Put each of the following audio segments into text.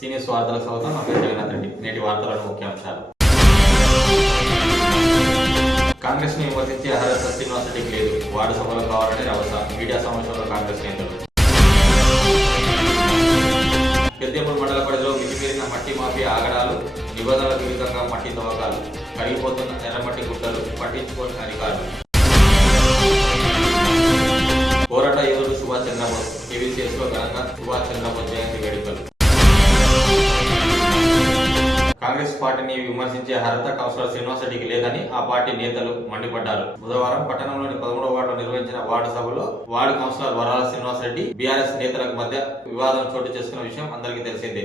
Seniors వార్తలకు స్వాగతం. నా పేరు జగన్నాథ్ రెడ్డి. నేటి వార్తలను ముఖ్యాంశాలు. కాంగ్రెస్ ని విమర్శించే అర్హత శ్రీనివాస్ రెడ్డికి లేదు. వార్డు సభలో కావాలని రవస. మీడియా సమావేశంలో కాంగ్రెస్ నేతలు. పెద్దేపూర్ మండల పరిధిలో మితిమీరిన మట్టి మాఫియా ఆగడాలు, నిబంధనలకు విరుద్ధంగా మట్టి తవ్వకాలు, కరిగిపోతున్న ఎర్రమట్టి గుట్టలు పట్టించుకోని అధికారులు. పోరాట యోధుడు సుభాష్ చంద్రబోస్. కేవీసీఎస్లో ఘనంగా సుభాష్ చంద్రబోస్ జయంతి వేడుకలు. కాంగ్రెస్ పార్టీని విమర్శించే అర్హత కౌన్సిలర్ శ్రీనివాస్ రెడ్డికి లేదని ఆ పార్టీ నేతలు మండిపడ్డారు. బుధవారం పట్టణంలోని 13వ వార్డులో నిర్వహించిన వార్డు సభలో వార్డు కౌన్సిలర్ వరాల శ్రీనివాస్ రెడ్డి బీఆర్ఎస్ నేతలకు మధ్య వివాదం చోటు చేసుకున్న విషయం అందరికీ తెలిసిందే.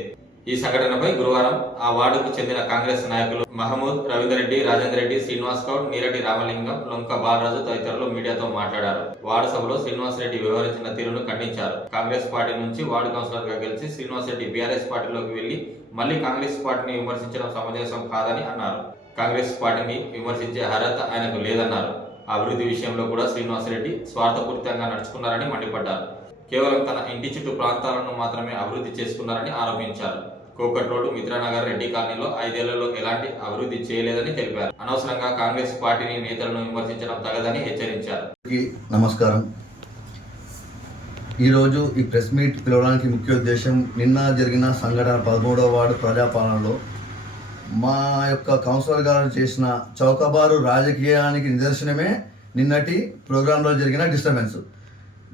ఈ సంఘటనపై గురువారం ఆ వార్డుకు చెందిన కాంగ్రెస్ నాయకులు మహమూద్, రవీందర్ రెడ్డి, రాజేందర్ రెడ్డి, శ్రీనివాస్ గౌడ్, నీరెడ్డి రామలింగం, లొంక బాలరాజు తదితరులు మీడియాతో మాట్లాడారు. వార్డు సభలో శ్రీనివాస్ రెడ్డి వ్యవహరించిన తీరును ఖండించారు. కాంగ్రెస్ పార్టీ నుంచి వార్డు కౌన్సిలర్ గా గెలిచి శ్రీనివాస్ రెడ్డి బీఆర్ఎస్ పార్టీలోకి వెళ్లి మళ్లీ కాంగ్రెస్ పార్టీని విమర్శించడం సమంజసం కాదని అన్నారు. కాంగ్రెస్ పార్టీని విమర్శించే అర్హత ఆయనకు లేదన్నారు. అభివృద్ధి విషయంలో కూడా శ్రీనివాస్ రెడ్డి స్వార్థపూరితంగా నడుచుకున్నారని మండిపడ్డారు. కేవలం తన ఇంటి చుట్టూ ప్రాంతాలను మాత్రమే అభివృద్ధి చేసుకున్నారని ఆరోపించారు. కోకట్ రోడ్డు, మిత్రనగర్, రెడ్డి కాలనీలో 5 ఏళ్లలో ఎలాంటి అభివృద్ధి చేయలేదని తెలిపారు. అనవసరంగా కాంగ్రెస్ పార్టీని నేతలను విమర్శించడం తగదని హెచ్చరించారు. నమస్కారం. ఈరోజు ఈ ప్రెస్ మీట్ పిలవడానికి ముఖ్య ఉద్దేశం, నిన్న జరిగిన సంఘటన 13వ వార్డు ప్రజాపాలనలో మా యొక్క కౌన్సిలర్ గారు చేసిన చౌకబారు రాజకీయానికి నిదర్శనమే నిన్నటి ప్రోగ్రాంలో జరిగిన డిస్టర్బెన్స్.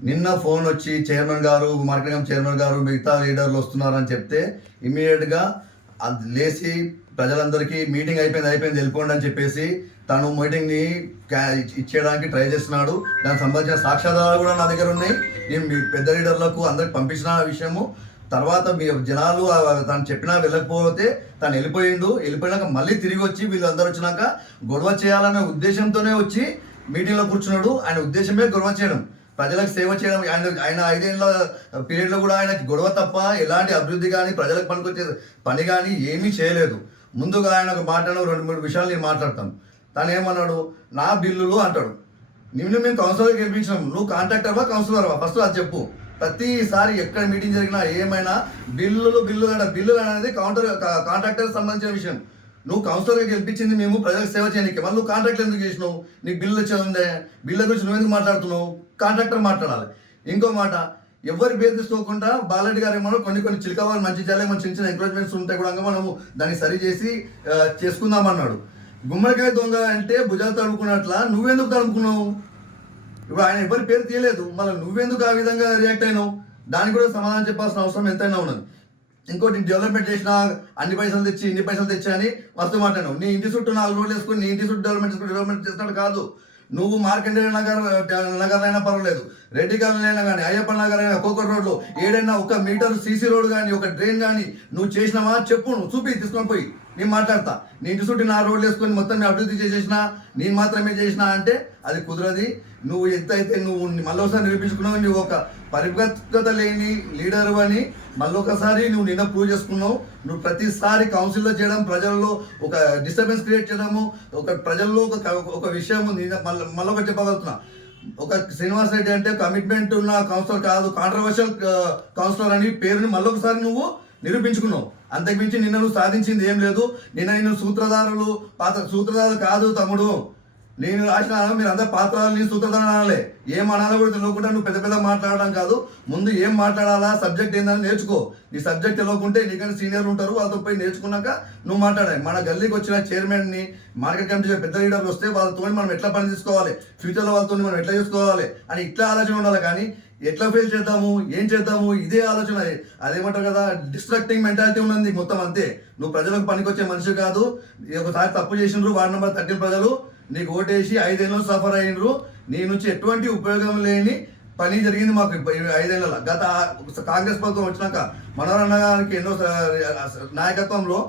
నిన్న ఫోన్ వచ్చి చైర్మన్ గారు, మార్కెటింగ్ చైర్మన్ గారు మిగతా లీడర్లు వస్తున్నారని చెప్తే ఇమ్మీడియట్గా లేచి ప్రజలందరికీ మీటింగ్ అయిపోయింది వెళ్ళిపోండి అని చెప్పేసి తను మీటింగ్ని ఇచ్చేయడానికి ట్రై చేస్తున్నాడు. దానికి సంబంధించిన సాక్ష్యాధారాలు కూడా నా దగ్గర ఉన్నాయి. నేను మీ పెద్ద లీడర్లకు అందరికి పంపించిన విషయము. తర్వాత మీ జనాలు తను చెప్పినా వెళ్ళకపోతే తను వెళ్ళిపోయినాక మళ్ళీ తిరిగి వచ్చి వీళ్ళందరూ వచ్చినాక గొడవ చేయాలనే ఉద్దేశంతోనే వచ్చి మీటింగ్లో కూర్చున్నాడు. ఆయన ఉద్దేశమే గొడవ చేయడం, ప్రజలకు సేవ చేయడం. ఆయన 5 ఏళ్ళ పీరియడ్లో కూడా ఆయనకి గొడవ తప్ప ఎలాంటి అభివృద్ధి కానీ ప్రజలకు పనికొచ్చే పని కానీ ఏమీ చేయలేదు. ముందుగా ఆయన ఒక మాట్లాడిన 2-3 విషయాలు నేను మాట్లాడతాను. తను ఏమన్నాడు, నా బిల్లులు అంటాడు. మేము కౌన్సిలర్కి గెలిపించినాం, నువ్వు కాంట్రాక్టర్వా కౌన్సిలర్వా ఫస్ట్ అది చెప్పు. ప్రతిసారి ఎక్కడ మీటింగ్ జరిగినా ఏమైనా బిల్లులు అనేది కాంట్రాక్టర్ సంబంధించిన విషయం. నువ్వు కౌన్సిలర్గా గెలిపించింది మేము ప్రజలకు సేవ చేయడానికి, మళ్ళీ నువ్వు కాంట్రాక్టర్ ఎందుకు చేసినావు? నీకు బిల్లు వచ్చేది బిల్లు గురించి నువ్వు ఎందుకు మాట్లాడుతున్నావు? కాంట్రాక్టర్ మాట్లాడాలి. ఇంకో మాట, ఎవరి పేరు తీసుకోకుండా బాలరెడ్డి గారు ఏమన్నా కొన్ని చిలకవాళ్ళు మంచి చేయాలి, మన చిన్న ఎంకరేజ్మెంట్స్ ఉంటాయి కూడా మనము దాన్ని సరి చేసి చేసుకుందామన్నాడు. గుమ్మడికాయ దొంగ అంటే భుజాలు తడుపుకున్నట్లా నువ్వెందుకు తడుపుకున్నావు? ఇప్పుడు ఆయన ఎవరి పేరు తీయలేదు, మళ్ళీ నువ్వెందుకు ఆ విధంగా రియాక్ట్ అయినావు? దానికి కూడా సమాధానం చెప్పాల్సిన అవసరం ఎంతైనా ఉన్నది. ఇంకోటి, డెవలప్మెంట్ చేసినా అన్ని పైసలు తెచ్చి ఇన్ని పైసలు తెచ్చా అని వస్తూ మాట్లాడినావు. నీ ఇంటి చుట్టూ 4 రోడ్లు వేసుకుని నీ ఇంటి చుట్టూ డెవలప్మెంట్ చేస్తున్నాడు కాదు. నువ్వు మార్కండేయ నగర్ అయినా పర్వాలేదు, రెడ్డి కాలనీ అయినా కానీ, అయ్యప్ప నగర్ అయినా, కోకట్ రోడ్లో ఏడైనా 1 మీటర్ సీసీ రోడ్ కానీ, 1 డ్రైన్ కానీ నువ్వు చేసినావా చెప్పు, నువ్వు చూపి తీసుకొని పోయి నేను మాట్లాడతా. నీ ఇంటి చుట్టూ 4 రోడ్లు వేసుకొని మొత్తం నేను అభివృద్ధి చేసేసినా, నేను మాత్రమే చేసినా అంటే అది కుదరది. నువ్వు ఎంతైతే నువ్వు మళ్ళొకసారి నిరూపించుకున్నావు, నువ్వు ఒక పరిపక్వత లేని లీడరు అని మళ్ళొకసారి నువ్వు నిన్న ప్రూవ్ చేసుకున్నావు. నువ్వు ప్రతిసారి కౌన్సిల్లో చేయడం, ప్రజల్లో ఒక డిస్టర్బెన్స్ క్రియేట్ చేయడము, ప్రజల్లో ఒక విషయం మళ్ళొకటి చెప్పగలుగుతున్నా. ఒక శ్రీనివాస్ రెడ్డి అంటే కమిట్మెంట్ ఉన్న కౌన్సిలర్ కాదు, కాంట్రవర్షియల్ కౌన్సిలర్ అని పేరుని మళ్ళొకసారి నువ్వు నిరూపించుకున్నావు. అంతకుమించి నిన్న నువ్వు సాధించింది ఏం లేదు. నిన్ను సూత్రధారులు కాదు తమ్ముడు, నేను రాసిన మీరు అందరూ పాత్రలు నీ సూత్రధారణ అనాలే. ఏం అనాలో కూడా తెలియకుండా నువ్వు పెద్ద మాట్లాడడం కాదు. ముందు ఏం మాట్లాడాలా, సబ్జెక్ట్ ఏందని నేర్చుకో. నీ సబ్జెక్ట్ తెలియకుంటే నీకంటే సీనియర్లు ఉంటారు, వాళ్ళతో పోయి నేర్చుకున్నాక నువ్వు మాట్లాడాలి. మన గల్లీకి వచ్చిన చైర్మన్ని, మార్కెట్ కమిటీ పెద్ద లీడర్లు వస్తే వాళ్ళతో మనం ఎట్లా పని తీసుకోవాలి, ఫ్యూచర్లో వాళ్ళతో మనం ఎట్లా చూసుకోవాలి అని ఇట్లా ఆలోచన ఉండాలి. కానీ ఎట్లా ఫెయిల్ చేద్దాము, ఏం చేద్దాము, ఇదే ఆలోచన. అదేమంటారు కదా, డిస్ట్రక్టింగ్ మెంటాలిటీ ఉన్నది మొత్తం. అంతే. నువ్వు ప్రజలకు పనికొచ్చే మనిషి కాదు. ఒకసారి తప్పు చేసిండ్రు వార్డు నెంబర్ 13 ప్రజలు నీకు ఓటేసి 5 ఏళ్ళు సఫర్ అయినరు. నీ నుంచి ఎటువంటి ఉపయోగం లేని పని జరిగింది మాకు 5 ఏళ్ళ. గత కాంగ్రెస్ ప్రభుత్వం వచ్చినాక మనోహరన్న గారికి ఎన్నో నాయకత్వంలో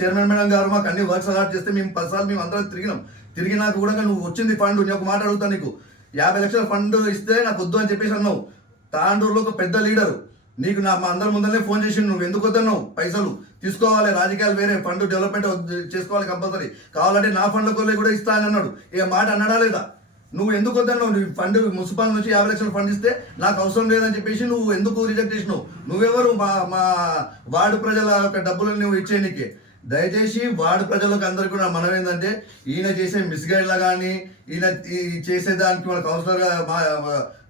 చైర్మన్ మేడం గారు మాకు అన్ని వర్క్స్ అలాట్ చేస్తే మేము 10 సార్లు మేము అందరం తిరిగినాక కూడా నువ్వు వచ్చింది ఫండ్, నేను ఒక మాట అడుగుతాను, నీకు 50 లక్షల ఫండ్ ఇస్తే నాకు వద్దు అని చెప్పేసి అన్నావు. తాండూరులో ఒక పెద్ద లీడరు నీకు మా అందరి ముందరనే ఫోన్ చేసి నువ్వు ఎందుకు వద్దన్నావు? పైసలు తీసుకోవాలి, రాజకీయాలు వేరే, ఫండ్ డెవలప్మెంట్ చేసుకోవాలి కంపల్సరీ, కావాలంటే నా ఫండ్ల కొలే కూడా ఇస్తా అని అన్నాడు. ఏ మాట అన్నాడా లేదా? నువ్వు ఎందుకు వద్దన్నావు? నువ్వు ఫండ్ మున్సిపల్ నుంచి 50 లక్షలు ఫండ్ ఇస్తే నాకు అవసరం లేదని చెప్పేసి నువ్వు ఎందుకు రిజెక్ట్ చేసినావు? నువ్వెవరు మా వార్డు ప్రజల యొక్క డబ్బులు నువ్వు ఇచ్చేయడానికి? దయచేసి వార్డు ప్రజలకు అందరికీ కూడా మనం ఏంటంటే ఈయన చేసే మిస్గైడ్లా కానీ ఈయన చేసేదానికి మన కౌన్సిలర్గా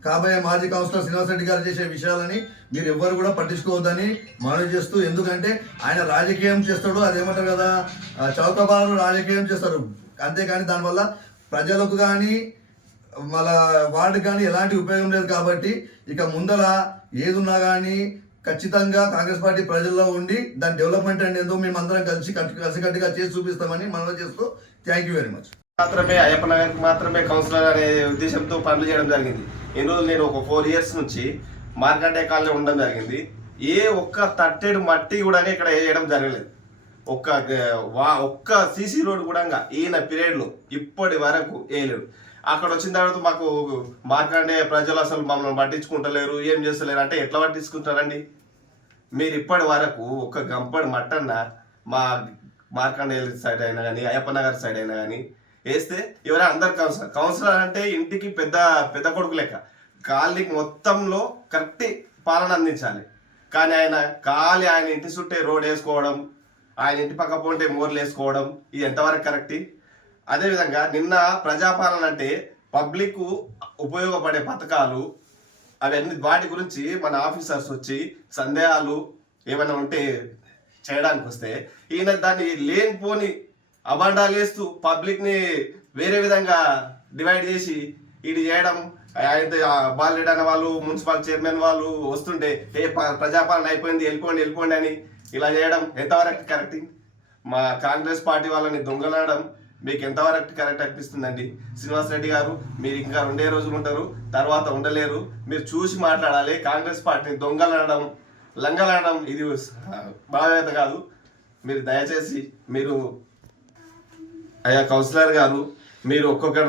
కాబోయే మాజీ కౌన్సిలర్ శ్రీనివాస్ రెడ్డి గారు చేసే విషయాలని మీరు ఎవ్వరు కూడా పట్టించుకోవద్దని మనవి చేస్తూ, ఎందుకంటే ఆయన రాజకీయం చేస్తాడు, అదేమంటారు కదా చౌకబారు రాజకీయం చేస్తారు, అంతేకాని దానివల్ల ప్రజలకు కానీ వాళ్ళ వార్డుకి కానీ ఎలాంటి ఉపయోగం లేదు. కాబట్టి ఇక ముందర ఏదున్నా కానీ ఖచ్చితంగా కాంగ్రెస్ పార్టీ ప్రజల్లో ఉండి దాని డెవలప్మెంట్ అనేది ఏందో మేమందరం కలిసికట్టుగా చేసి చూపిస్తామని మనం చేస్తూ థ్యాంక్ యూ వెరీ మచ్. మాత్రమే అయ్యప్ప నగర్కి మాత్రమే కౌన్సిలర్ అనే ఉద్దేశంతో పనులు చేయడం జరిగింది. ఈ రోజు నేను ఒక 4 years నుంచి మార్కండే కాలనీ ఉండడం జరిగింది. ఏ ఒక్క తట్టెడు మట్టి కూడా ఇక్కడ వేయడం జరగలేదు. ఒక్క సీసీ రోడ్ కూడా ఈయన పీరియడ్లో ఇప్పటి వరకు వేయలేడు. అక్కడ వచ్చిన తర్వాత మాకు మార్కండే ప్రజలు అసలు మమ్మల్ని పట్టించుకుంటలేరు, ఏం చేస్తలేరు అంటే ఎట్లా పట్టించుకుంటారండి? మీరు ఇప్పటి వరకు ఒక గంపడి మట్టన్న మా మార్కండే సైడ్ అయినా కానీ అయ్యప్ప నగర్ సైడ్ అయినా కానీ వేస్తే ఎవరైనా అందరు కౌన్సిలర్ అంటే ఇంటికి పెద్ద కొడుకు లెక్క కాలనీకి మొత్తంలో కరెక్ట్ పాలన అందించాలి. కానీ ఆయన ఇంటి చుట్టే రోడ్ వేసుకోవడం, ఆయన ఇంటి పక్క పోంటే మోర్లు వేసుకోవడం, ఇది ఎంతవరకు కరెక్ట్? అదేవిధంగా నిన్న ప్రజాపాలన అంటే పబ్లిక్ ఉపయోగపడే పథకాలు అవన్నీ వాటి గురించి మన ఆఫీసర్స్ వచ్చి సందేహాలు ఏమైనా ఉంటే చేయడానికి వస్తే ఈయన దాన్ని లేనిపోని అబండాలు వేస్తూ పబ్లిక్ని వేరే విధంగా డివైడ్ చేసి ఇది చేయడం. బాలరెడ్డి అన్న వాళ్ళు మున్సిపల్ చైర్మన్ వాళ్ళు వస్తుంటే ప్రజాపాలన అయిపోయింది వెళ్ళిపోండి అని ఇలా చేయడం ఎంతవరకు కరెక్ట్? మా కాంగ్రెస్ పార్టీ వాళ్ళని దొంగలాడడం మీకు ఎంతవరకు కరెక్ట్ అనిపిస్తుందండి? శ్రీనివాస్ రెడ్డి గారు, మీరు ఇంకా 2 రోజులు ఉంటారు, తర్వాత ఉండలేరు. మీరు చూసి మాట్లాడాలి. కాంగ్రెస్ పార్టీని దొంగలాడడం లంగలాడడం ఇది బాధ్యత కాదు. మీరు దయచేసి మీరు అయ్యా కౌన్సిలర్ గారు, మీరు ఒక్కొక్కరు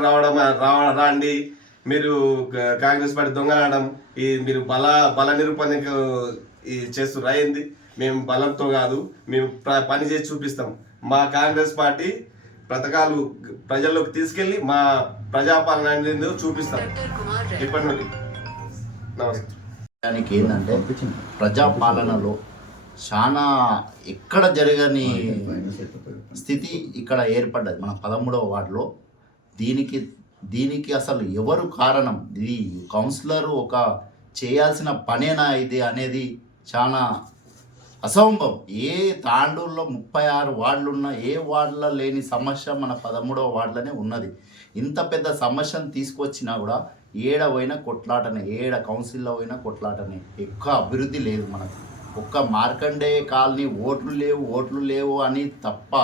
రాండి. మీరు కాంగ్రెస్ పార్టీ దొంగలాడడం మీరు బల నిరూపణకు చేస్తున్నారు అయింది. మేము బలంతో కాదు, మేము పని చేసి చూపిస్తాం. మా కాంగ్రెస్ పార్టీ పథకాలు ప్రజల్లోకి తీసుకెళ్లి మా ప్రజాపాలన అనేది చూపిస్తాం. ఇప్పటి నుండి నమస్తే. దానికి ఏంటంటే ప్రజాపాలనలో చాలా ఎక్కడ జరగని స్థితి ఇక్కడ ఏర్పడ్డది మన 13వ వార్డులో. దీనికి అసలు ఎవరు కారణం? ఇది కౌన్సిలర్ ఒక చేయాల్సిన పనేనా ఇది అనేది చాలా అసంభవం. ఏ తాండూరులో 36 వార్డులు ఉన్న ఏ వార్డులో లేని సమస్య మన 13వ వార్డులోనే ఉన్నది. ఇంత పెద్ద సమస్యను తీసుకొచ్చినా కూడా ఏడవైనా కొట్లాటనే, కౌన్సిల్లో పోయినా కొట్లాటనే, ఎక్కువ అభివృద్ధి లేదు మనకు. ఒక్క మార్కండే కాలనీ ఓట్లు లేవు అని తప్ప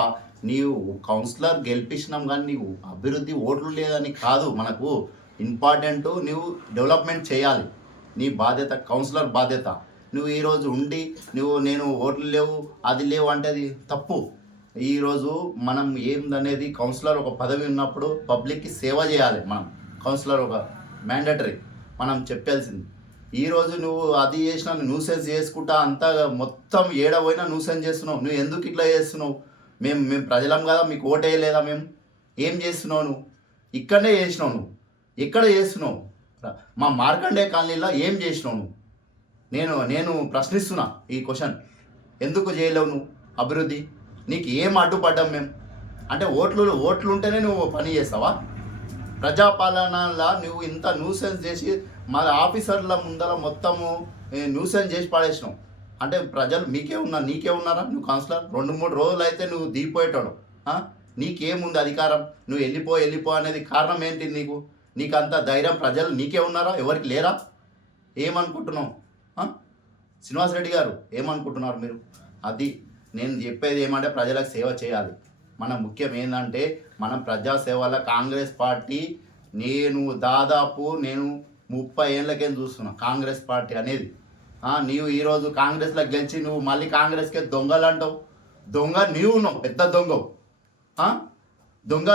నీవు కౌన్సిలర్ గెలిపించినాం కానీ నీవు అభివృద్ధి ఓట్లు లేదని కాదు. మనకు ఇంపార్టెంట్ నువ్వు డెవలప్మెంట్ చేయాలి, నీ బాధ్యత, కౌన్సిలర్ బాధ్యత. నువ్వు ఈరోజు ఉండి నేను ఓట్లు లేవు అది లేవు అంటే అది తప్పు. ఈరోజు మనం ఏందనేది కౌన్సిలర్ ఒక పదవి ఉన్నప్పుడు పబ్లిక్కి సేవ చేయాలి. మనం కౌన్సిలర్ ఒక మ్యాండటరీ మనం చెప్పాల్సింది. ఈరోజు నువ్వు అది చేసినా న్యూసెన్స్ చేసుకుంటా అంతా మొత్తం ఏడవైనా న్యూసెన్స్ చేస్తున్నావు. నువ్వు ఎందుకు ఇట్లా చేస్తున్నావు? మేము ప్రజలం కదా, మీకు ఓటు వేయలేదా? మేము ఏం చేస్తున్నావు? నువ్వు ఇక్కడనే చేసినావు. నువ్వు ఎక్కడ చేస్తున్నావు? మా మార్కండే కాలనీలో ఏం చేసినావు నువ్వు? నేను ప్రశ్నిస్తున్నా ఈ క్వశ్చన్. ఎందుకు చేయలేవు నువ్వు అభివృద్ధి? నీకు ఏం అడ్డుపడ్డాం మేము? అంటే ఓట్లు ఉంటేనే నువ్వు పని చేస్తావా? ప్రజాపాలనలా నువ్వు ఇంత న్యూసెన్స్ చేసి మన ఆఫీసర్ల ముందర మొత్తము న్యూసెన్స్ చేసి పడేసినావు. అంటే ప్రజలు నీకే ఉన్నారా? నువ్వు కౌన్సిలర్ 2-3 రోజులు అయితే నువ్వు దిగిపోయేటాడు. నీకేముంది అధికారం? నువ్వు వెళ్ళిపో అనేది కారణం ఏంటి? నీకు అంత ధైర్యం ప్రజలు నీకే ఉన్నారా? ఎవరికి లేరా? ఏమనుకుంటున్నావు? శ్రీనివాస్ రెడ్డి గారు ఏమనుకుంటున్నారు మీరు? అది నేను చెప్పేది ఏమంటే ప్రజలకు సేవ చేయాలి. మన ముఖ్యం ఏంటంటే మనం ప్రజాసేవల కాంగ్రెస్ పార్టీ దాదాపు 30 ఏళ్ళకేం చూస్తున్నా కాంగ్రెస్ పార్టీ అనేది. నీవు ఈరోజు కాంగ్రెస్లో గెలిచి నువ్వు మళ్ళీ కాంగ్రెస్కే దొంగలు అంటావు. దొంగ నీవు ఉన్నావు, పెద్ద దొంగవు.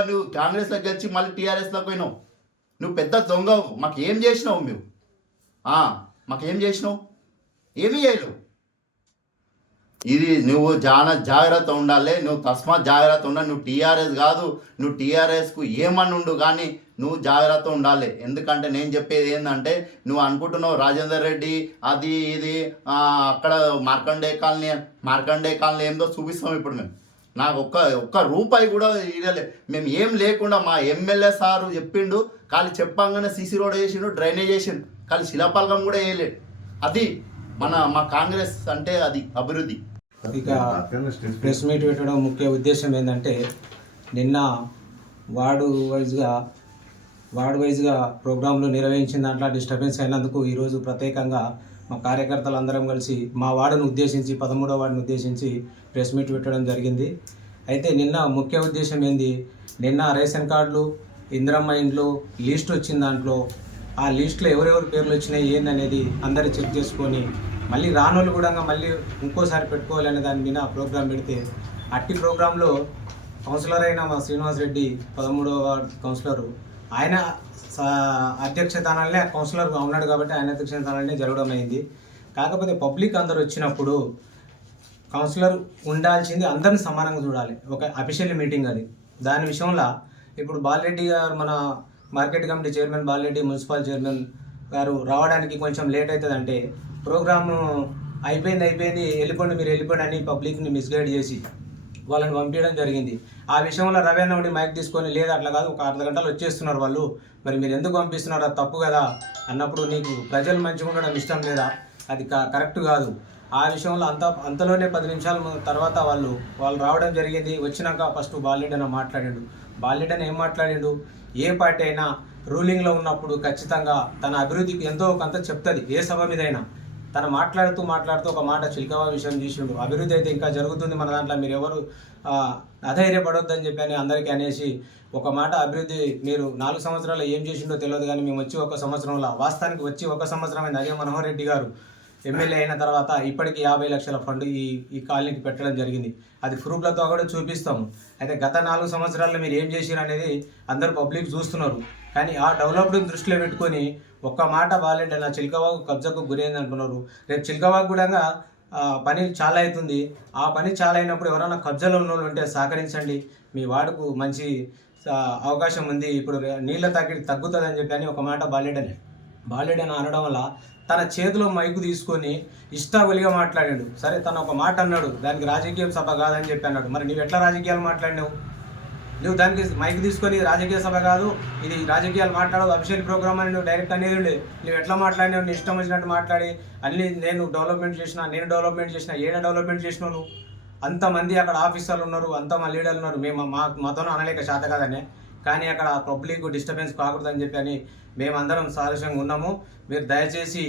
నువ్వు కాంగ్రెస్లో గెలిచి మళ్ళీ టీఆర్ఎస్లో పోయినావు. నువ్వు పెద్ద దొంగవు. మాకు ఏం చేసినావు? మాకేం చేసినావు? ఏమీ చేయలేవు. ఇది నువ్వు చాలా జాగ్రత్త ఉండాలి, నువ్వు తస్మాత్ జాగ్రత్త ఉండాలి. నువ్వు టీఆర్ఎస్ కాదు, నువ్వు టీఆర్ఎస్కు ఏమని ఉండు కానీ నువ్వు జాగ్రత్త ఉండాలి. ఎందుకంటే నేను చెప్పేది ఏంటంటే, నువ్వు అనుకుంటున్నావు రాజేందర్ రెడ్డి అది ఇది అక్కడ మార్కండే కాలనీ ఏందో చూపిస్తాం ఇప్పుడు మేము. నాకు ఒక్క రూపాయి కూడా ఇవ్వలే, మేము ఏం లేకుండా మా ఎమ్మెల్యే సారు చెప్పిండు, ఖాళీ చెప్పంగానే సీసీ రోడ్ వేసిండు, డ్రైనేజ్ వేసిండు, ఖాళీ శిలాపలకం కూడా వేయలేడు. అది మా కాంగ్రెస్ అంటే అది అభివృద్ధి. ఇక ప్రెస్ మీట్ పెట్టడం ముఖ్య ఉద్దేశం ఏంటంటే, నిన్న వార్డు వైజ్గా ప్రోగ్రాంలు నిర్వహించిన దాంట్లో డిస్టర్బెన్స్ అయినందుకు ఈరోజు ప్రత్యేకంగా మా కార్యకర్తలు అందరం కలిసి మా వార్డును ఉద్దేశించి 13వ వార్డును ఉద్దేశించి ప్రెస్ మీట్ పెట్టడం జరిగింది. అయితే నిన్న ముఖ్య ఉద్దేశం ఏంది, నిన్న రేషన్ కార్డులు, ఇందిరమ్మ ఇండ్లు లిస్ట్ వచ్చిన దాంట్లో ఆ లిస్టులో ఎవరెవరి పేర్లు వచ్చినాయి ఏందనేది అందరూ చెక్ చేసుకొని మళ్ళీ రానోళ్ళు కూడా మళ్ళీ ఇంకోసారి పెట్టుకోవాలనే దాని మీద ప్రోగ్రాం పెడితే, అట్టి ప్రోగ్రాంలో కౌన్సిలర్ అయిన మా శ్రీనివాస్ రెడ్డి 13వ వార్డు కౌన్సిలరు, ఆయన అధ్యక్షతానాలనే కౌన్సిలర్ ఉన్నాడు కాబట్టి ఆయన అధ్యక్షతానాలనే జరగడం అయింది. కాకపోతే పబ్లిక్ అందరు వచ్చినప్పుడు కౌన్సిలర్ ఉండాల్సింది అందరిని సమానంగా చూడాలి, ఒక అఫీషియల్ మీటింగ్ అది. దాని విషయంలో ఇప్పుడు బాలరెడ్డి గారు, మన market committee chairman Bala Reddy, municipal chairman గారు రావడానికి కొంచెం లేట్ అవుతుందంటే, ప్రోగ్రాము అయిపోయింది మీరు వెళ్ళిపోండి అని పబ్లిక్ని మిస్గైడ్ చేసి వాళ్ళని పంపించడం జరిగింది. ఆ విషయంలో రవేణ ఉండి మైక్ తీసుకొని, లేదా అట్లా కాదు, ఒక అర్ధ గంటలు వచ్చేస్తున్నారు వాళ్ళు, మరి మీరు ఎందుకు పంపిస్తున్నారు, అది తప్పు కదా అన్నప్పుడు, నీకు ప్రజలు మంచిగా ఉండడం ఇష్టం లేదా, అది కరెక్ట్ కాదు. ఆ విషయంలో అంతలోనే 10 నిమిషాల తర్వాత వాళ్ళు రావడం జరిగింది. వచ్చినాక ఫస్ట్ బాలరెడ్డి అని మాట్లాడాడు. బాలరెడ్డి అని ఏం మాట్లాడాడు, ఏ పార్టీ అయినా రూలింగ్లో ఉన్నప్పుడు ఖచ్చితంగా తన అభివృద్ధికి ఎంతో కొంత చెప్తుంది, ఏ సభ మీదైనా. తను మాట్లాడుతూ ఒక మాట చిల్కవా విషయం చేసిండు, అభివృద్ధి అయితే ఇంకా జరుగుతుంది మన దాంట్లో, మీరు ఎవరు అధైర్యపడొద్దని చెప్పి అని అందరికీ అనేసి ఒక మాట, అభివృద్ధి మీరు 4 సంవత్సరాలు ఏం చేసిండో తెలియదు కానీ మేము వచ్చి 1 సంవత్సరంలో, వాస్తవానికి వచ్చి 1 సంవత్సరమైంది. అదే మనోహర్ రెడ్డి గారు ఎమ్మెల్యే అయిన తర్వాత ఇప్పటికీ 50 లక్షల ఫండ్ ఈ కాలనీకి పెట్టడం జరిగింది. అది ప్రూఫ్లతో కూడా చూపిస్తాము. అయితే గత 4 సంవత్సరాల్లో మీరు ఏం చేసిరు అనేది అందరూ పబ్లిక్ చూస్తున్నారు. కానీ ఆ డెవలప్మెంట్ దృష్టిలో పెట్టుకొని ఒక్క మాట బాగాలేంటే నా చిల్కవాగు కబ్జాకు గురైంది అంటున్నారు. రేపు చిల్కవాగు కూడా పని చాలా అవుతుంది. ఆ పని చాలా అయినప్పుడు ఎవరైనా కబ్జాలో ఉన్న వాళ్ళు ఉంటే సహకరించండి, మీ వార్డుకు మంచి అవకాశం ఉంది, ఇప్పుడు నీళ్ళ తాకిడి తగ్గుతుందని చెప్పి అని ఒక మాట బాలెడ్ అని అనడం వల్ల తన చేతిలో మైకు తీసుకొని ఇష్టావలిగా మాట్లాడాడు. సరే, తను ఒక మాట అన్నాడు, దానికి రాజకీయ సభ కాదని చెప్పి అన్నాడు. మరి నువ్వు ఎట్లా రాజకీయాలు మాట్లాడినావు? నువ్వు దానికి మైక్ తీసుకొని రాజకీయ సభ కాదు, ఇది రాజకీయాలు మాట్లాడవు, అఫీషియల్ ప్రోగ్రామ్ అని నువ్వు డైరెక్ట్ అనేది ఉండే. నువ్వు ఎట్లా మాట్లాడినావు? నీ ఇష్టం వచ్చినట్టు మాట్లాడి అన్ని నేను డెవలప్మెంట్ చేసిన ఏడ డెవలప్మెంట్ చేసినావు నువ్వు? అంతమంది అక్కడ ఆఫీసర్లు ఉన్నారు, అంత మా లీడర్లు ఉన్నారు, మేము మాతో అనలేక శాత కాదనే. కానీ అక్కడ పబ్లిక్ డిస్టర్బెన్స్ కాకూడదని చెప్పి అని మేమందరం సాదృశ్యంగా ఉన్నాము. మీరు దయచేసి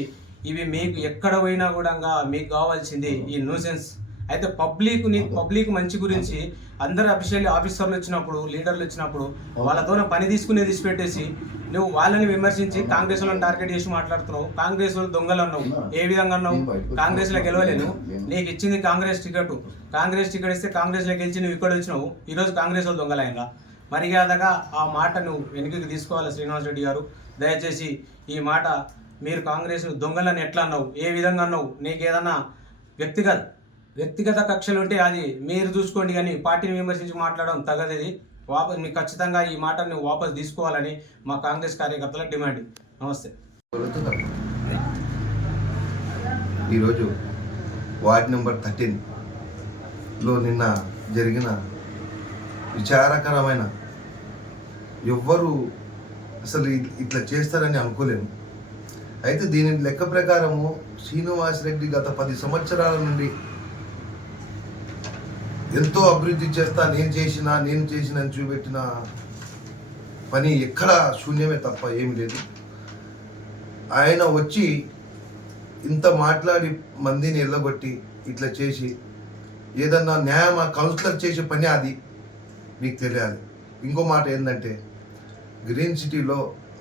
ఇవి మీకు ఎక్కడ పోయినా కూడా మీకు కావాల్సింది ఈ న్యూసెన్స్. అయితే పబ్లిక్ మంచి గురించి అందరు ఆఫీసర్లు వచ్చినప్పుడు, లీడర్లు వచ్చినప్పుడు వాళ్ళతోనే పని తీసుకునేది పెట్టేసి నువ్వు వాళ్ళని విమర్శించి కాంగ్రెస్ వాళ్ళని టార్గెట్ చేసి మాట్లాడుతున్నావు. కాంగ్రెస్ వాళ్ళు దొంగలు అన్నావు. ఏ విధంగా అన్నావు? కాంగ్రెస్లో గెలవలేను, నీకు ఇచ్చింది కాంగ్రెస్ టికెట్ ఇస్తే కాంగ్రెస్లో గెలిచి నువ్వు ఇక్కడ వచ్చినావు. ఈరోజు కాంగ్రెస్ వాళ్ళు దొంగలైనరా? మర్యాదగా ఆ మాట నువ్వు వెనుకకి తీసుకోవాలి శ్రీనివాస్ రెడ్డి గారు. దయచేసి ఈ మాట, మీరు కాంగ్రెస్ దొంగలని ఎట్లా అన్నావు, ఏ విధంగా అన్నావు, నీకు ఏదన్నా వ్యక్తిగత కక్షలు ఉంటే అది మీరు చూసుకోండి, కానీ పార్టీని విమర్శించి మాట్లాడడం తగదది. మీకు ఖచ్చితంగా ఈ మాట నువ్వు వాపసు తీసుకోవాలని మా కాంగ్రెస్ కార్యకర్తల డిమాండ్. నమస్తే. ఈరోజు వార్డ్ నెంబర్ 13లో నిన్న జరిగిన విచారకరమైన, ఎవ్వరు అసలు ఇట్లా చేస్తారని అనుకోలేము. అయితే దీని లెక్క ప్రకారము శ్రీనివాస్ రెడ్డి గత 10 సంవత్సరాల నుండి ఎంతో అభివృద్ధి చేస్తా, నేను చేసిన అని చూపెట్టిన పని ఎక్కడ శూన్యమే తప్ప ఏమి లేదు. ఆయన వచ్చి ఇంత మాట్లాడి మందిని ఎల్లగొట్టి ఇట్లా చేసి ఏదన్నా న్యాయం కౌన్సిలర్ చేసే పని అది మీకు తెలియాలి. ఇంకో మాట ఏంటంటే, గ్రీన్ సిటీలో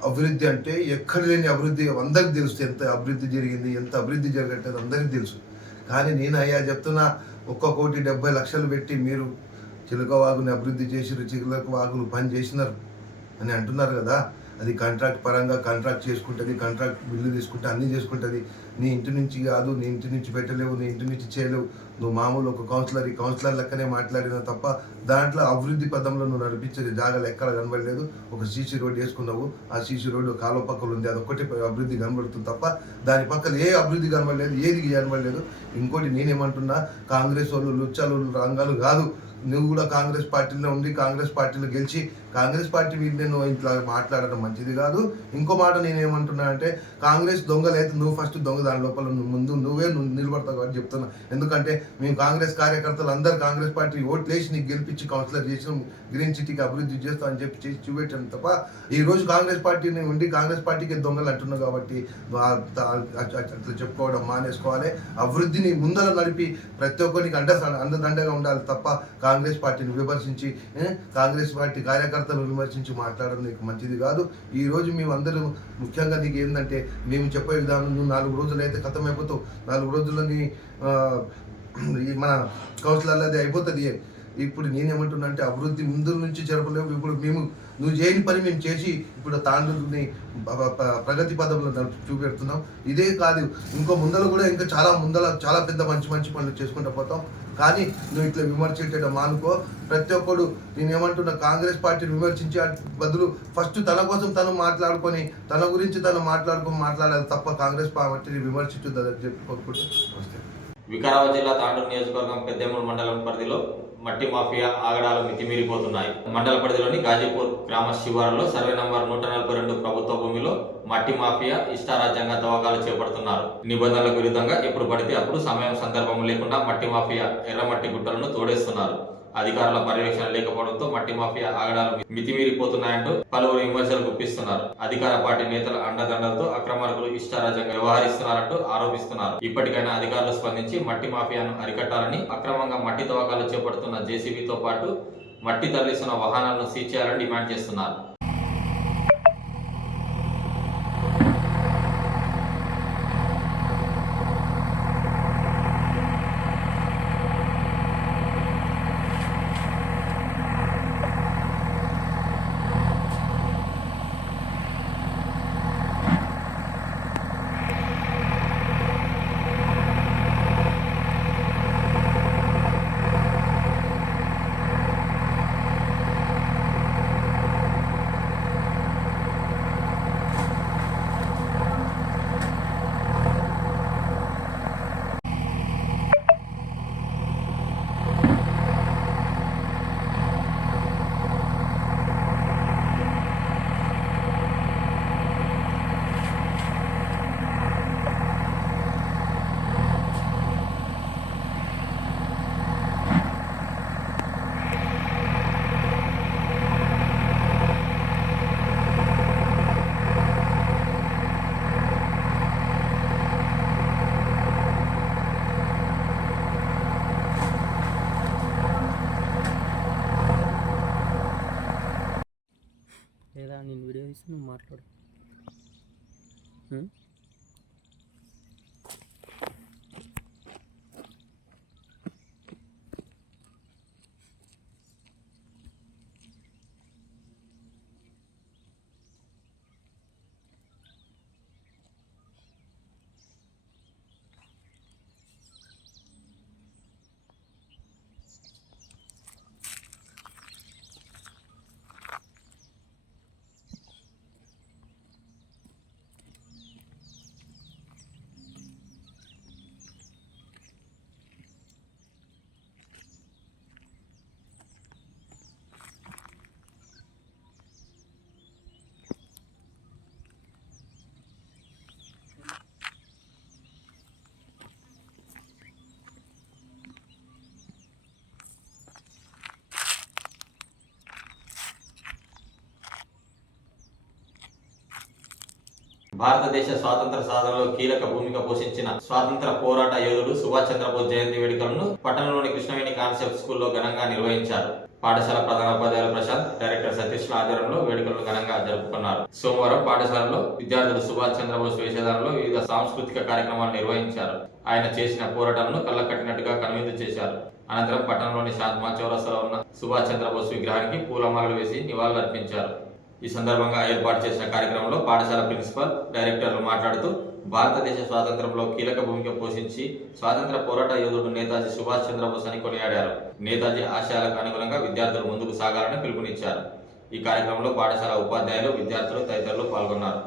అభివృద్ధి అంటే ఎక్కడ లేని అభివృద్ధి అందరికి తెలుసు. ఎంత అభివృద్ధి జరిగింది, ఎంత అభివృద్ధి జరగట్లేదు అందరికీ తెలుసు. కానీ నేను అయ్యా చెప్తున్నా, 1,70,00,000 పెట్టి మీరు చిలకవాగుని అభివృద్ధి చేసిరు, చిలకవాగులు పని చేసినారు అని అంటున్నారు కదా. అది కాంట్రాక్ట్ పరంగా కాంట్రాక్ట్ చేసుకుంటుంది, కాంట్రాక్ట్ బిల్లు తీసుకుంటే అన్నీ చేసుకుంటుంది. నీ ఇంటి నుంచి కాదు, నీ ఇంటి నుంచి పెట్టలేవు, నీ ఇంటి నుంచి చేయలేవు, నువ్వు మామూలు ఒక కౌన్సిలర్, ఈ కౌన్సిలర్ లెక్కనే మాట్లాడినా తప్ప దాంట్లో అభివృద్ధి పదంలో నువ్వు నడిపించే జాగాలు ఎక్కడ కనబడలేదు. ఒక సీసీ రోడ్డు వేసుకున్నావు, ఆ సీసీ రోడ్డు కాలువ పక్కలు ఉంది, అదొక్కటి అభివృద్ధి కనబడుతుంది తప్ప దాని పక్కన ఏ అభివృద్ధి కనబడలేదు, ఏది కనబడలేదు. ఇంకోటి నేనేమంటున్నా, కాంగ్రెస్ వాళ్ళు లుచ్చాలు రంగాలు కాదు, నువ్వు కూడా కాంగ్రెస్ పార్టీలో ఉండి కాంగ్రెస్ పార్టీలో గెలిచి కాంగ్రెస్ పార్టీ మీద నేను ఇట్లా మాట్లాడడం మంచిది కాదు. ఇంకో మాట నేనేమంటున్నా అంటే, కాంగ్రెస్ దొంగలైతే నువ్వు ఫస్ట్ దొంగ, దాని లోపల నువ్వు నిలబడతావు అని చెప్తున్నా. ఎందుకంటే మేము కాంగ్రెస్ కార్యకర్తలు అందరూ కాంగ్రెస్ పార్టీ ఓట్లు వేసి నీకు గెలిపించి కౌన్సిలర్ చేసినాం, గ్రీన్ సిటీకి అభివృద్ధి చేస్తాం అని చెప్పి చేసి చూపెట్టాను తప్ప ఈ రోజు కాంగ్రెస్ పార్టీని ఉండి కాంగ్రెస్ పార్టీకి దొంగలు అంటున్నావు కాబట్టి అట్లా చెప్పుకోవడం మానేసుకోవాలి. అభివృద్ధిని ముందర నడిపి ప్రతి ఒక్కరికి అండదండగా ఉండాలి తప్ప కాంగ్రెస్ పార్టీని విమర్శించి కాంగ్రెస్ పార్టీ కార్యకర్తలు విమర్శించి మాట్లాడడం నీకు మంచిది కాదు. ఈ రోజు మేము అందరూ ముఖ్యంగా నీకు ఏంటంటే, మేము చెప్పే విధానం, నువ్వు 4 రోజులు అయితే ఖతమైపోతావు, 4 రోజులని మన కౌన్సిలర్ అది అయిపోతుంది. ఇప్పుడు నేనేమంటున్నా అంటే, అభివృద్ధి ముందు నుంచి జరపలేము. ఇప్పుడు నువ్వు చేయని పని మేము చేసి ఇప్పుడు తాండూరుని ప్రగతి పదంలో చూపెడుతున్నాం. ఇదే కాదు, ఇంకో ముందర కూడా ఇంకా చాలా పెద్ద మంచి పనులు చేసుకుంటూ పోతాం. కానీ నువ్వు ఇట్లా విమర్శించడం మానుకో. ప్రతి ఒక్కడు నేనేమంటున్నా, కాంగ్రెస్ పార్టీని విమర్శించే బదులు ఫస్ట్ తన కోసం తను మాట్లాడుకొని, తన గురించి తను మాట్లాడాలి తప్ప కాంగ్రెస్ పార్టీని విమర్శించుదని చెప్పుకుంటూ వస్తే. వికారాబాద్ జిల్లా తాండూరు నియోజకవర్గం పెద్దేమూరు మండలం పరిధిలో మట్టి మాఫియా ఆగడాలు మితిమీరిపోతున్నాయి. మండల పరిధిలోని గాజీపూర్ గ్రామ శివారులో సర్వే నంబర్ 142 ప్రభుత్వ భూమిలో మట్టి మాఫియా ఇష్టారాజ్యంగా తవ్వకాలు చేపడుతున్నారు. నిబంధనలకు విరుద్ధంగా ఎప్పుడు పడితే అప్పుడు సమయం సందర్భం లేకుండా మట్టి మాఫియా ఎర్రమట్టి గుట్టలను తోడేస్తున్నారు. అధికారుల పర్యవేక్షణ లేకపోవడంతో మట్టి మాఫియా ఆగడాలు మితిమీరిపోతున్నాయంటూ పలువురు విమర్శలు గుప్పిస్తున్నారు. అధికార పార్టీ నేతల అండదండలతో అక్రమార్కులు ఇష్టారాజ్యంగా వ్యవహరిస్తున్నారంటూ ఆరోపిస్తున్నారు. ఇప్పటికైనా అధికారులు స్పందించి మట్టి మాఫియాను అరికట్టాలని, అక్రమంగా మట్టి తవ్వకాలు చేపడుతున్న జేసీబీతో పాటు మట్టి తరలిస్తున్న వాహనాలను సీజ్ చేయాలని డిమాండ్ చేస్తున్నారు. లేదా నేను వీడియో తీసి నువ్వు మాట్లాడు. భారతదేశ స్వాతంత్ర సాధనలో కీలక భూమిక పోషించిన స్వాతంత్ర పోరాట యోధుడు సుభాష్ చంద్రబోస్ జయంతి వేడుకలను పట్టణంలోని కృష్ణవేణి కాన్సెప్ట్ స్కూల్లో ఘనంగా నిర్వహించారు. పాఠశాల ప్రధానోపాధ్యాయులు ప్రశాంత్, డైరెక్టర్ సతీష్ ఆధ్వర్యంలో వేడుకలను ఘనంగా జరుపుకున్నారు. సోమవారం పాఠశాలలో విద్యార్థులు సుభాష్ చంద్రబోస్ వేషధారణలో వివిధ సాంస్కృతిక కార్యక్రమాలు నిర్వహించారు. ఆయన చేసిన పోరాటాలను కళ్ళకట్టినట్టుగా కనువిందు చేశారు. అనంతరం పట్టణంలోని శాంతమా చౌరస్తాలో ఉన్న సుభాష్ చంద్రబోస్ విగ్రహానికి పూలమాలలు వేసి నివాళులర్పించారు. ఈ సందర్భంగా ఏర్పాటు చేసిన కార్యక్రమంలో పాఠశాల ప్రిన్సిపల్, డైరెక్టర్లు మాట్లాడుతూ భారతదేశ స్వాతంత్రంలో కీలక భూమిక పోషించి స్వాతంత్ర పోరాట యోధుడు నేతాజీ సుభాష్ చంద్రబోస్ అని కొనియాడారు. నేతాజీ ఆశయాలకు అనుగుణంగా విద్యార్థులు ముందుకు సాగాలని పిలుపునిచ్చారు. ఈ కార్యక్రమంలో పాఠశాల ఉపాధ్యాయులు, విద్యార్థులు తదితరులు పాల్గొన్నారు.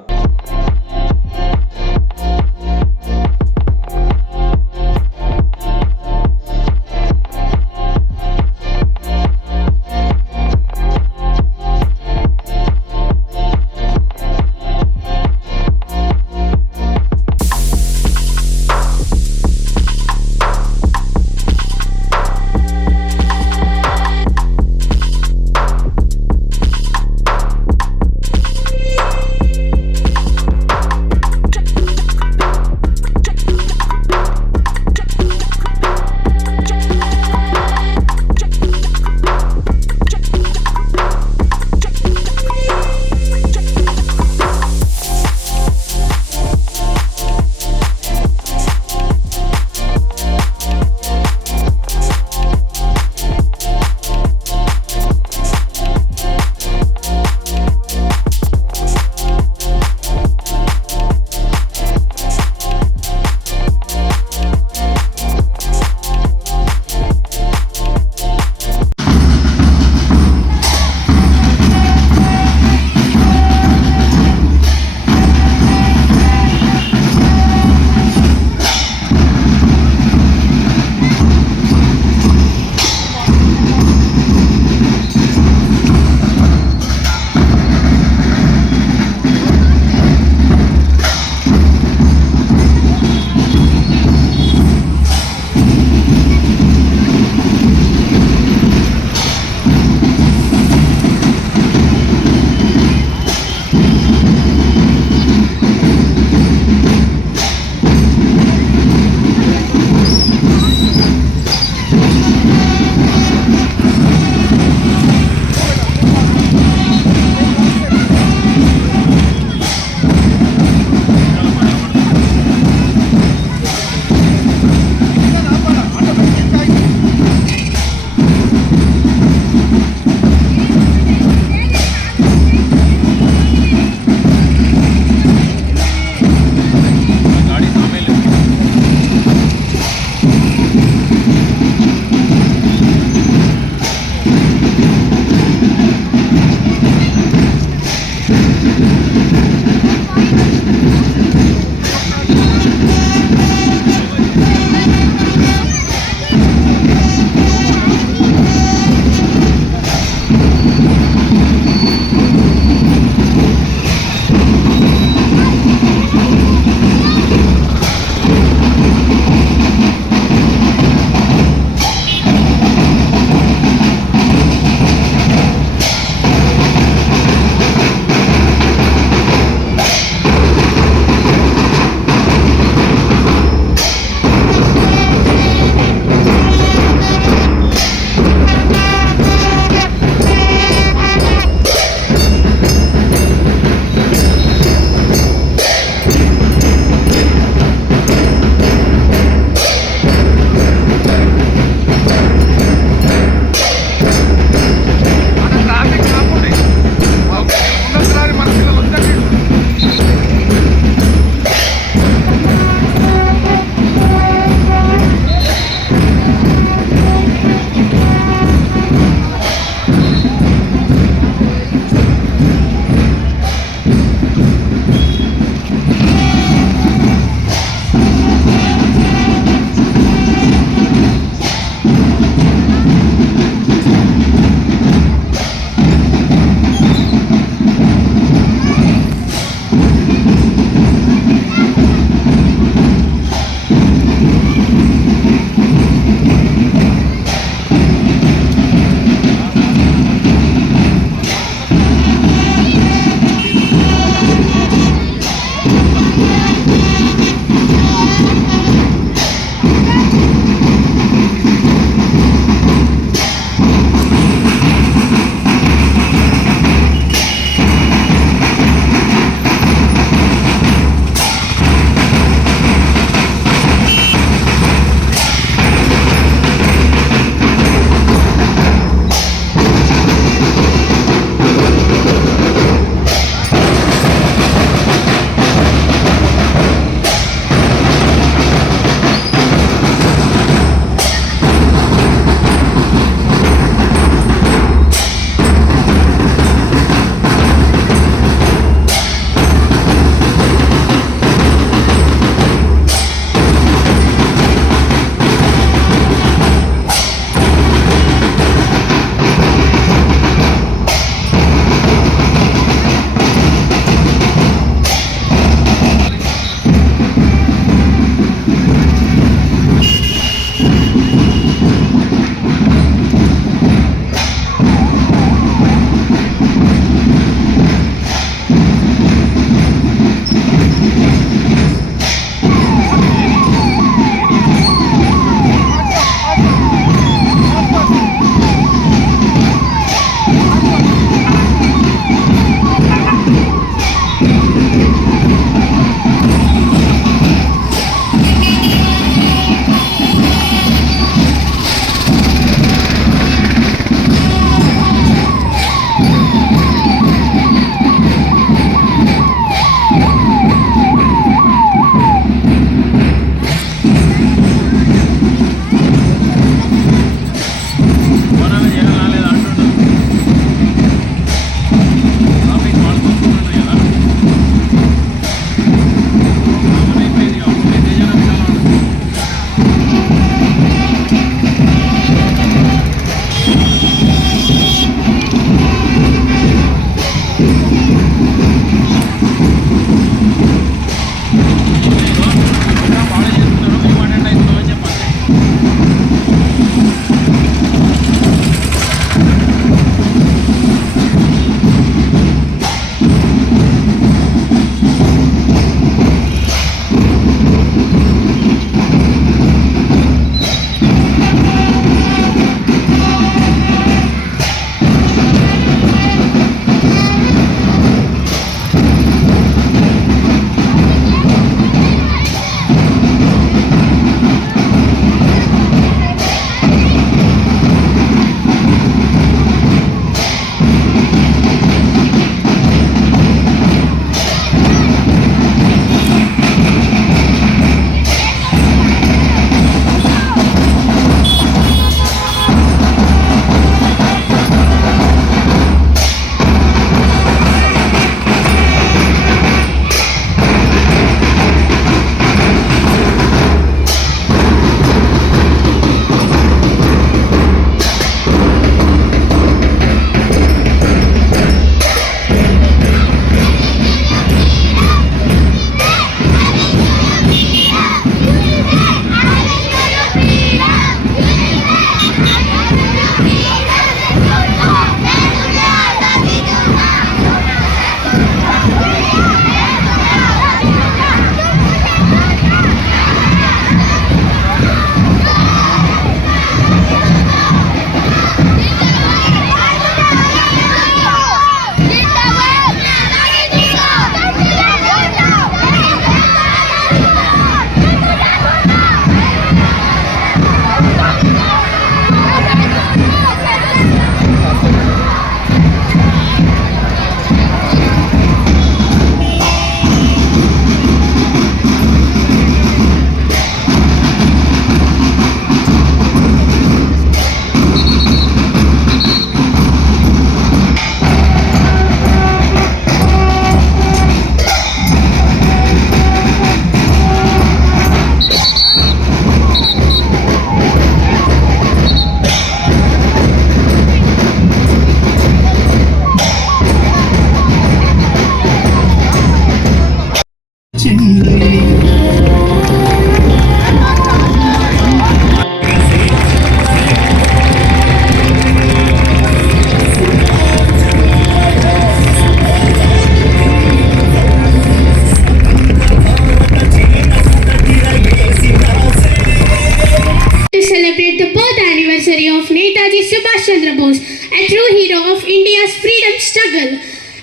story of Netaji Subhash Chandra Bose, a true hero of India's freedom struggle.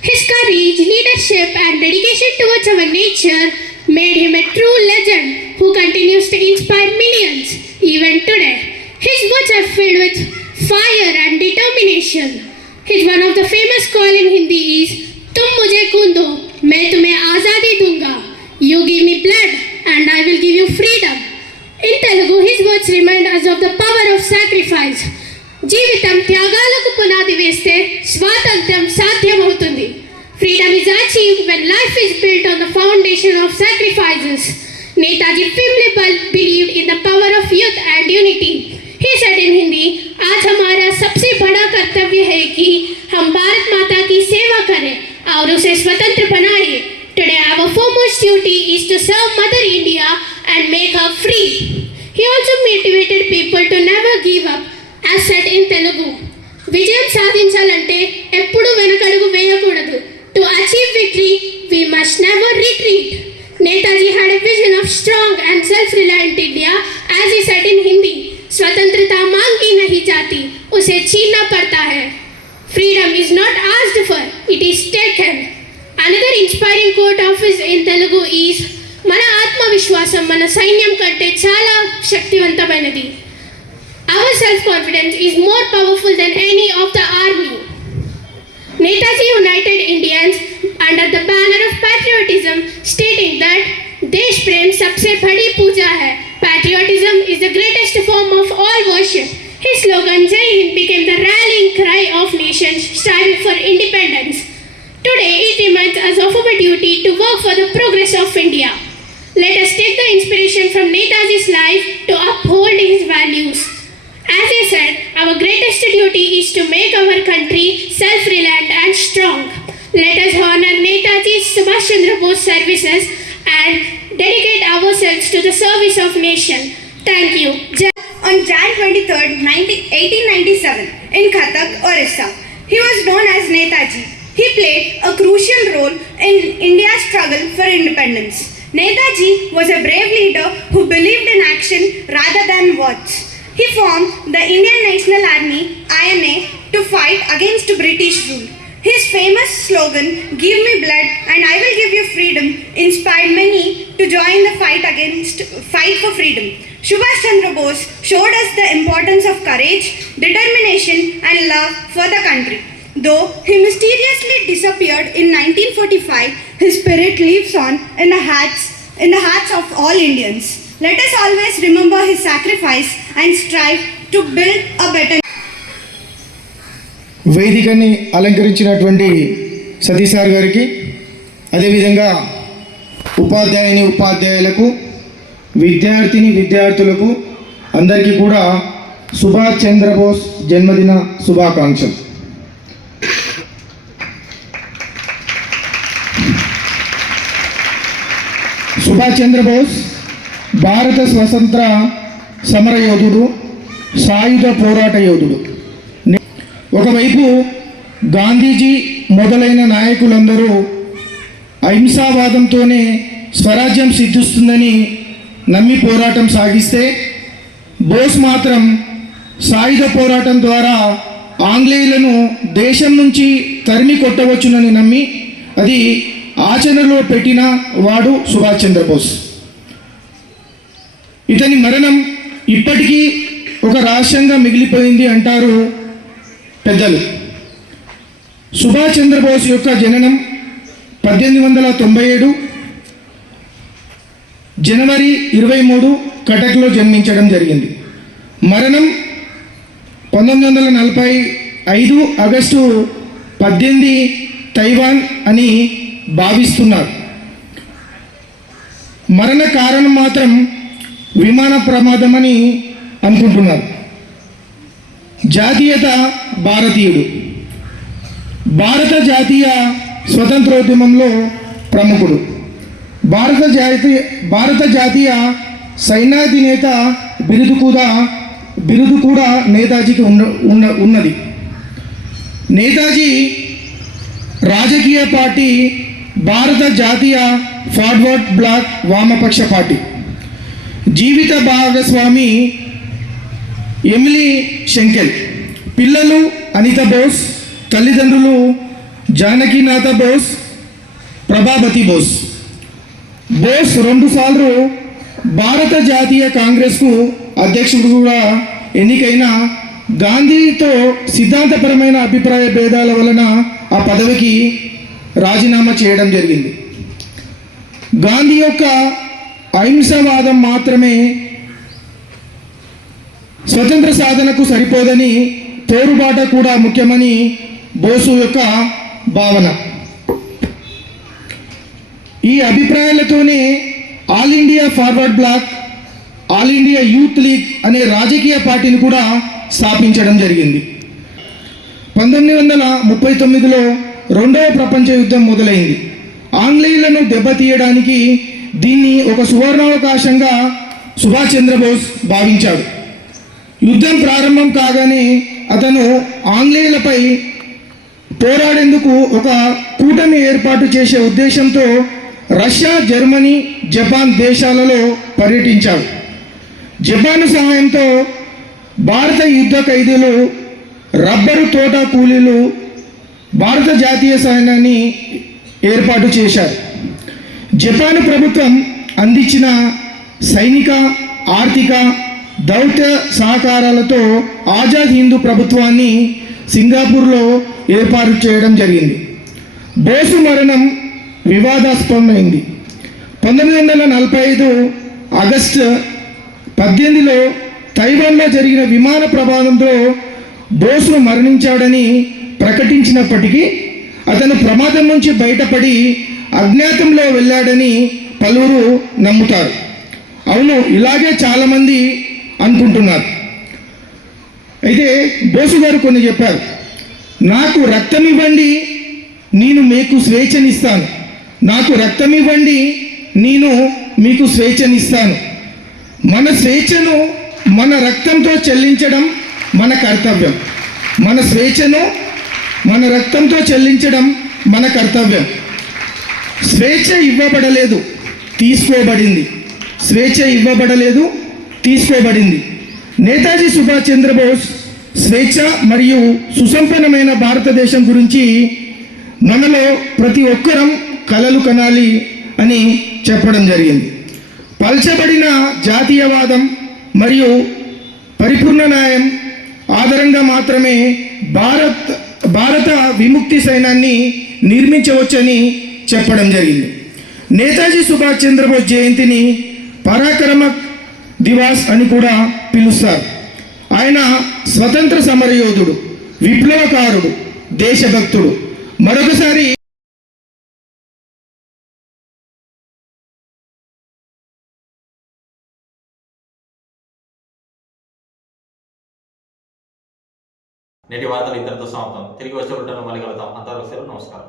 His courage, leadership and dedication towards our nature made him a true legend who continues to inspire millions even today. His words are filled with fire and determination. His one of the famous call in Hindi is, "Tum mujhe खून दो, मैं तुम्हें आज़ादी दूंगा. You give me blood and I will give you freedom." In Telugu, his words remind us of the power of sacrifice. జీవితం త్యాగాలకు పునాది వేస్తే స్వాతంత్ర్యం సాధ్యమవుతుంది. Freedom is achieved when life is built on the foundation of sacrifices. Netaji firmly believed in the power of youth and unity. He said in Hindi, "आज हमारा सबसे बड़ा कर्तव्य है कि हम भारत माता की सेवा करें और उसे स्वतंत्र बनाएं. Today our foremost duty is to serve Mother India and make her free." He also motivated people to never give up, as said in Telugu, "విజయం సాధించాలంటే ఎప్పుడూ వెనకడుగు వేయకూడదు. To achieve victory, we must never retreat." Netaji had a vision of strong and self-reliant India, as he said in Hindi, "स्वतंत्रता मांगी नहीं जाती, उसे छीनना पड़ता है." Freedom is not asked for, it is taken. Another inspiring quote of his in Telugu is, "మన ఆత్మవిశ్వాసం మన సైన్యం కంటే చాలా శక్తివంతమైనది." Our self-confidence is more powerful than any of the army. Netaji united Indians under the banner of patriotism, stating that देश प्रेम सबसे बड़ी पूजा है. Patriotism is the greatest form of all worship. His slogan Jai Hind became the rallying cry of nations striving for independence. Today it reminds us of our duty to work for the progress of India. Let us take the inspiration from Netaji's life to uphold his values. As he said, our greatest duty is to make our country self-reliant and strong. Let us honor Netaji Subhash Chandra Bose services and dedicate ourselves to the service of nation. Thank you. On Jan 23, 1897, in Cuttack, Orissa, he was known as Netaji. He played a crucial role in India's struggle for independence. Netaji was a brave leader who believed in action rather than words. He formed the Indian National Army (INA) to fight against British rule. His famous slogan, "Give me blood and I will give you freedom," inspired many to join the fight for freedom. Subhash Chandra Bose showed us the importance of courage, determination and love for the country. Though he mysteriously disappeared in 1945, his spirit lives on in the hearts of all Indians. Let us always remember his sacrifice and strive to build a better. వేదికని అలంకరించినటువంటి Satish sir గారికి, అదేవిధంగా ఉపాధ్యాయులకు, విద్యార్థులకు అందరికీ కూడా సుభాష్ చంద్రబోస్ జన్మదిన శుభాకాంక్షలు. సుభాష్ చంద్రబోస్ భారత స్వతంత్ర సమర యోధుడు, సాయుధ పోరాట యోధుడు. ఒకవైపు గాంధీజీ మొదలైన నాయకులందరూ అహింసావాదంతోనే స్వరాజ్యం సిద్ధిస్తుందని నమ్మి పోరాటం సాగిస్తే, బోస్ మాత్రం సాయుధ పోరాటం ద్వారా ఆంగ్లేయులను దేశం నుంచి తరిమి కొట్టవచ్చునని నమ్మి అది ఆచరణలో పెట్టిన వాడు సుభాష్ చంద్రబోస్. ఇతని మరణం ఇప్పటికీ ఒక రహస్యంగా మిగిలిపోయింది అంటారు పెద్దలు. సుభాష్ చంద్రబోస్ యొక్క జననం 1897 జనవరి 23 కటక్లో జన్మించడం జరిగింది. మరణం 1945 ఆగస్టు 18 తైవాన్ అని భావిస్తున్నారు. మరణ కారణం మాత్రం విమాన ప్రమాదమని అనుకుంటున్నారు. జాతీయత భారతీయుడు. భారత జాతీయ స్వతంత్రోద్యమంలో ప్రముఖుడు. భారత జాతీయ సైన్యాధినేత బిరుదు కూడా నేతాజీకి ఉన్నది. నేతాజీ రాజకీయ పార్టీ భారత జాతీయ ఫార్వర్డ్ బ్లాక్ వామపక్ష పార్టీ. జీవిత భాగస్వామి ఎమిలీ షెంకెల్. పిల్లలు అనిత బోస్, తల్లిదండ్రులు జానకీనాథ బోస్, ప్రభావతి బోస్. బోస్ 2 సార్లు భారత జాతీయ కాంగ్రెస్కు అధ్యక్షుడుగా ఎన్నికైన గాంధీతో సిద్ధాంతపరమైన అభిప్రాయ భేదాల వలన ఆ పదవికి రాజీనామా చేయడం జరిగింది. గాంధీ యొక్క అహింసావాదం మాత్రమే స్వతంత్ర సాధనకు సరిపోదని, పోరుబాట కూడా ముఖ్యమని బోసు యొక్క భావన. ఈ అభిప్రాయాలతోనే all India forward block, all India youth league అనే రాజకీయ పార్టీని కూడా స్థాపించడం జరిగింది. 1939లో రెండవ ప్రపంచ యుద్ధం మొదలైంది. ఆంగ్లేయులను దెబ్బతీయడానికి దీన్ని ఒక సువర్ణావకాశంగా సుభాష్ చంద్రబోస్ భావించాడు. యుద్ధం ప్రారంభం కాగానే అతను ఆంగ్లేయులపై పోరాడేందుకు ఒక కూటమి ఏర్పాటు చేసే ఉద్దేశంతో రష్యా, జర్మనీ, జపాన్ దేశాలలో పర్యటించాడు. జపాన్ సహాయంతో భారత యుద్ధ ఖైదీలు, రబ్బరు తోట కూలీలు భారత జాతీయ సైన్యాన్ని ఏర్పాటు చేశారు. జపాన్ ప్రభుత్వం అందించిన సైనిక, ఆర్థిక, దౌత్య సహకారాలతో ఆజాద్ హిందూ ప్రభుత్వాన్ని సింగపూర్లో ఏర్పాటు చేయడం జరిగింది. బోసు మరణం వివాదాస్పదమైంది. 1945 ఆగస్టు 18లో తైవాన్లో జరిగిన విమాన ప్రమాదంలో బోసు మరణించాడని ప్రకటించినప్పటికీ అతను ప్రమాదం నుంచి బయటపడి అజ్ఞాతంలో వెళ్ళాడని పలువురు నమ్ముతారు. అవును, ఇలాగే చాలామంది అనుకుంటున్నారు. అయితే బోసు గారు కొన్ని చెప్పారు. నాకు రక్తం ఇవ్వండి, నేను మీకు స్వేచ్ఛనిస్తాను. నాకు రక్తం ఇవ్వండి, నేను మీకు స్వేచ్ఛనిస్తాను. మన స్వేచ్ఛను మన రక్తంతో చెల్లించడం మన కర్తవ్యం. మన స్వేచ్ఛను మన రక్తంతో చెల్లించడం మన కర్తవ్యం. స్వేచ్ఛ ఇవ్వబడలేదు, తీసుకోబడింది. స్వేచ్ఛ ఇవ్వబడలేదు, తీసుకోబడింది. నేతాజీ సుభాష్ చంద్రబోస్ స్వేచ్ఛ మరియు సుసంపన్నమైన భారతదేశం గురించి మనలో ప్రతి ఒక్కరం కలలు కనాలి అని చెప్పడం జరిగింది. పల్చబడిన జాతీయవాదం మరియు పరిపూర్ణ న్యాయం ఆధారంగా మాత్రమే భారత విముక్తి సైన్యాన్ని నిర్మించవచ్చని చెప్పడం జరిగింది. నేతాజీ సుభాష్ చంద్రబోస్ జయంతిని పరాక్రమ దివాస్ అని కూడా పిలుస్తారు. ఆయన స్వతంత్ర సమరయోధుడు, విప్లవకారుడు, దేశభక్తుడు. మరొకసారి నేటి వార్తలు ఇంతటితో సమాప్తం. తిరిగి వచ్చే మళ్ళీ కలుద్దాం. అంతవరకు సెలవు. నమస్కారం.